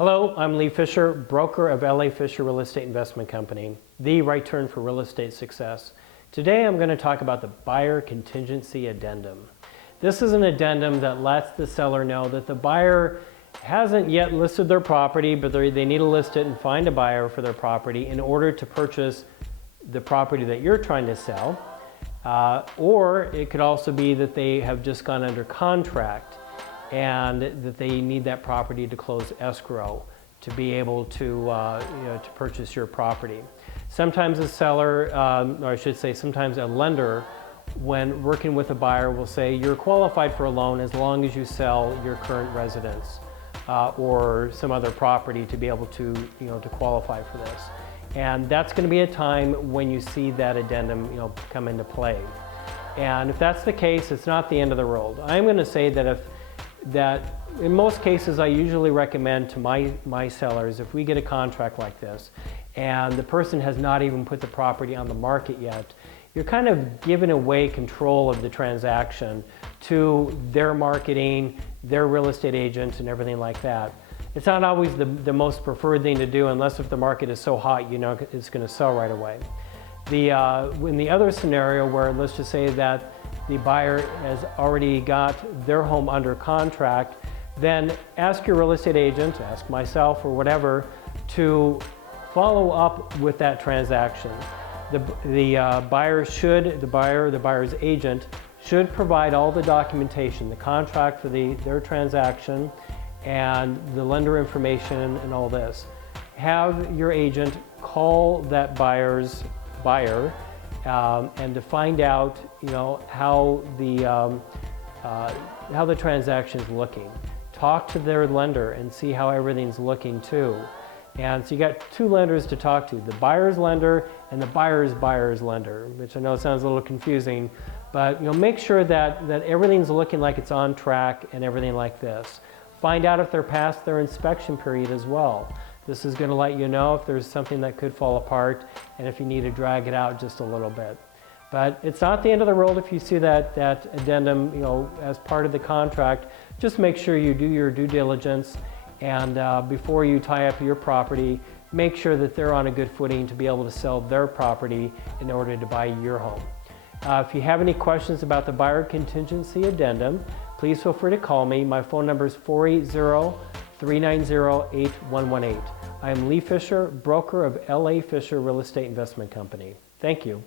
Hello, I'm Lee Fisher, broker of L.A. Fisher Real Estate Investment Company, the right turn for real estate success. Today I'm going to talk about the Buyer Contingency Addendum. This is an addendum that lets the seller know that the buyer hasn't yet listed their property, but they need to list it and find a buyer for their property in order to purchase the property that you're trying to sell. Or it could also be that they have just gone under contract and that they need that property to close escrow to be able to, to purchase your property. Sometimes a seller, or I should say sometimes a lender, when working with a buyer will say you're qualified for a loan as long as you sell your current residence or some other property to be able to, to qualify for this. And that's going to be a time when you see that addendum, come into play. And if that's the case, it's not the end of the world. I'm going to say that in most cases I usually recommend to my sellers, if we get a contract like this and the person has not even put the property on the market yet, you're kind of giving away control of the transaction to their marketing, their real estate agent and everything like that. It's not always the most preferred thing to do unless if the market is so hot it's going to sell right away. In the other scenario where let's just say that the buyer has already got their home under contract, then ask your real estate agent, ask myself or whatever, to follow up with that transaction. The buyer's agent should provide all the documentation, the contract for their transaction and the lender information and all this. Have your agent call that buyer's buyer and to find out, how the transaction is looking. Talk to their lender and see how everything's looking too. And so you got two lenders to talk to, the buyer's lender and the buyer's lender, which I know sounds a little confusing, but make sure that everything's looking like it's on track and everything like this. Find out if they're past their inspection period as well. This is going to let you know if there's something that could fall apart and if you need to drag it out just a little bit. But it's not the end of the world if you see that addendum, as part of the contract. Just make sure you do your due diligence and before you tie up your property, make sure that they're on a good footing to be able to sell their property in order to buy your home. If you have any questions about the Buyer Contingency Addendum, please feel free to call me. My phone number is 480-390-8118. I am Lee Fisher, broker of L.A. Fisher Real Estate Investment Company. Thank you.